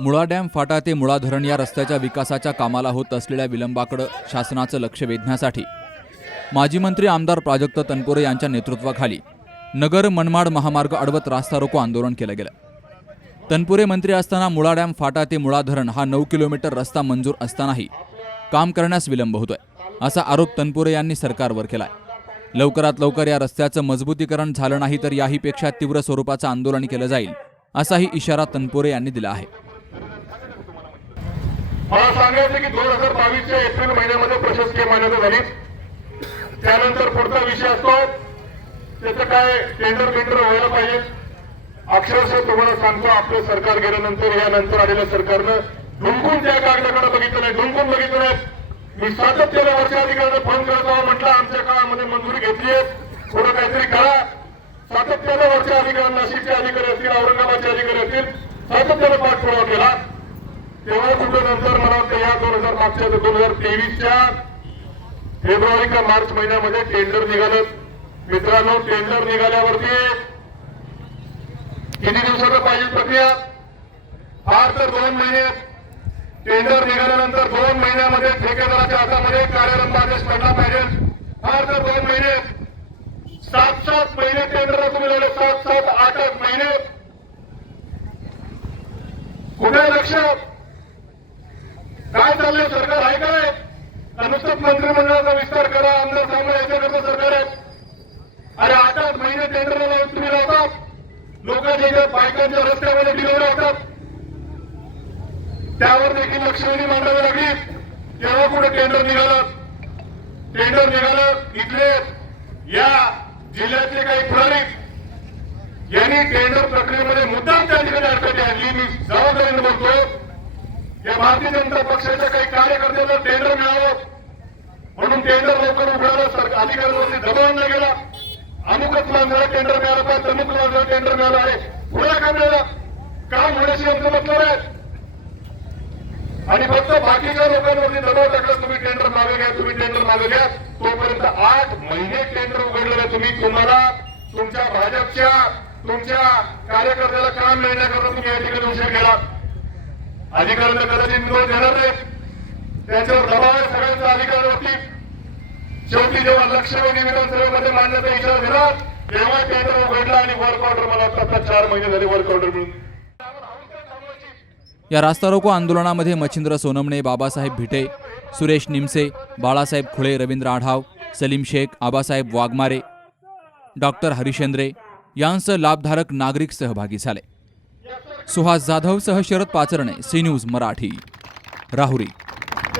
मुळा dam फाटा ते मुळा धरण या रस्त्याच्या विकासाच्या कामाला होत असलेल्या विलंबाकडे शासनाचं लक्ष वेधण्यासाठी माजी मंत्री आमदार प्राजक्त तनपुरे यांच्या नेतृत्वाखाली नगर मनमाड महामार्ग अडवत रास्ता रोको आंदोलन केलं गेलं. तनपुरे मंत्री असताना मुळा डॅम फाटा ते मुळा धरण हा नऊ किलोमीटर रस्ता मंजूर असतानाही काम करण्यास विलंब होतोय असा आरोप तनपुरे यांनी सरकारवर केलाय. लवकरात लवकर या रस्त्याचं मजबूतीकरण झालं नाही तर याहीपेक्षा तीव्र स्वरूपाचं आंदोलन केलं जाईल असाही इशारा तनपुरे यांनी दिला आहे. सांगायचं की दोन हजार बावीसच्या एप्रिल महिन्यामध्ये प्रशासकीय मान्यता झाली. त्यानंतर पुढचा विषय असतो त्याचं काय टेंडर बेंडर व्हायला पाहिजे. अक्षरशः तुम्हाला सांगतो आपलं सरकार गेल्यानंतर यानंतर आलेल्या सरकारनं ढुंकून त्या कागदाकडे बघितलं नाही ढुंकून बघितलं नाही. मी सातत्यानं वर्षाधिकाऱ्यांना फोन करत आहोत म्हटलं आमच्या काळामध्ये मंजुरी घेतली आहे. थोडं काहीतरी करा. सातत्यानं वर्ष अधिकारी नाशिकचे अधिकारी असतील औरंगाबादचे अधिकारी असतील सातत्यानं पाठपुरावा केला. तेव्हा कुठं नंतर मला वाटतं या दोन हजार मागच्या दोन हजार तेवीसच्या फेब्रुवारी का मार्च महिन्यामध्ये टेंडर निघालं. मित्रांनो टेंडर निघाल्यावरती किती दिवसाचं पाहिजे प्रक्रिया? फार तर दोन महिने. टेंडर निघाल्यानंतर दोन महिन्यामध्ये ठेकेदाराच्या हातामध्ये कार्यरंभ आदेश पडला पाहिजे फार तर दोन महिने. सात सात महिने टेंडर तुम्ही लावले सात सात आठ आठ महिने कुठे लक्ष काय चाललंय सरकार आहे काय का नुसतंच मंत्रिमंडळाचा विस्तार करा आमदार सामने याच्याकडचं सरकार आहे. अरे आठ आठ महिने टेंडर लावून तुम्ही लावतात. लोकांच्या बायकांच्या रस्त्यामध्ये डिलिव्हरी होतात. त्यावर देखील लक्षवेधी मांडावी लागली. तेव्हा कुठे टेंडर निघालं? टेंडर निघालं इथले या जिल्ह्यातले काही पुढारी यांनी टेंडर प्रक्रियेमध्ये मुद्दाम त्या ठिकाणी अडचणी आणली. मी जबाबदारीने बोलतो या भारतीय जनता पक्षाच्या काही कार्यकर्त्यांना टेंडर मिळावं. म्हणून टेंडर लवकर उघडायला सरकार अधिकाऱ्यांवरती दबाव आणला गेला. अमुकच माझं टेंडर मिळाला पाहिजे. तमुक माझं टेंडर मिळाला आहे. पुन्हा का मिळालं. काम होण्याशी आमचं मतलब आहे. आणि फक्त बाकीच्या लोकांवरती दबाव टाकला तुम्ही टेंडर मागे घ्या तुम्ही टेंडर मागे घ्या. तोपर्यंत आठ महिने टेंडर उघडलेले तुम्ही. तुम्हाला तुमच्या भाजपच्या तुमच्या कार्यकर्त्याला काम मिळण्याकरता तुम्ही या ठिकाणी उशीर केला. अधिकाऱ्यांना कदाचित निवड देणार नाही त्याच्यावर दबाव सगळ्यांचा अधिकार होती शेवटी जेव्हा लक्षवेधी विधानसभेमध्ये मांडण्याचा विचार दिला तेव्हा टेंडर उघडला आणि वर्क ऑर्डर मला आता चार महिने झाले वर्क ऑर्डर मिळून. या रास्ता रोको आंदोलनामध्ये मच्छिंद्र सोनमणे बाबासाहेब भिटे सुरेश निमसे बाळासाहेब खुळे रवींद्र आढाव सलीम शेख आबासाहेब वाघमारे डॉक्टर हरिशेंद्रे यांसह लाभधारक नागरिक सहभागी झाले. सुहास जाधवसह Sharad Pacharne C news Marathi Rahuri.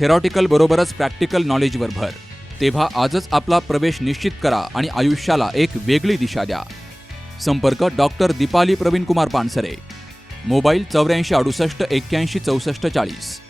Theoretical बरोबरच प्रॅक्टिकल नॉलेजवर भर. तेव्हा आजच आपला प्रवेश निश्चित करा आणि आयुष्याला एक वेगळी दिशा द्या. संपर्क डॉक्टर दीपाली प्रवीणकुमार पानसरे. मोबाईल चौऱ्याऐंशी अडुसष्ट एक्क्याऐंशी चौसष्ट चाळीस.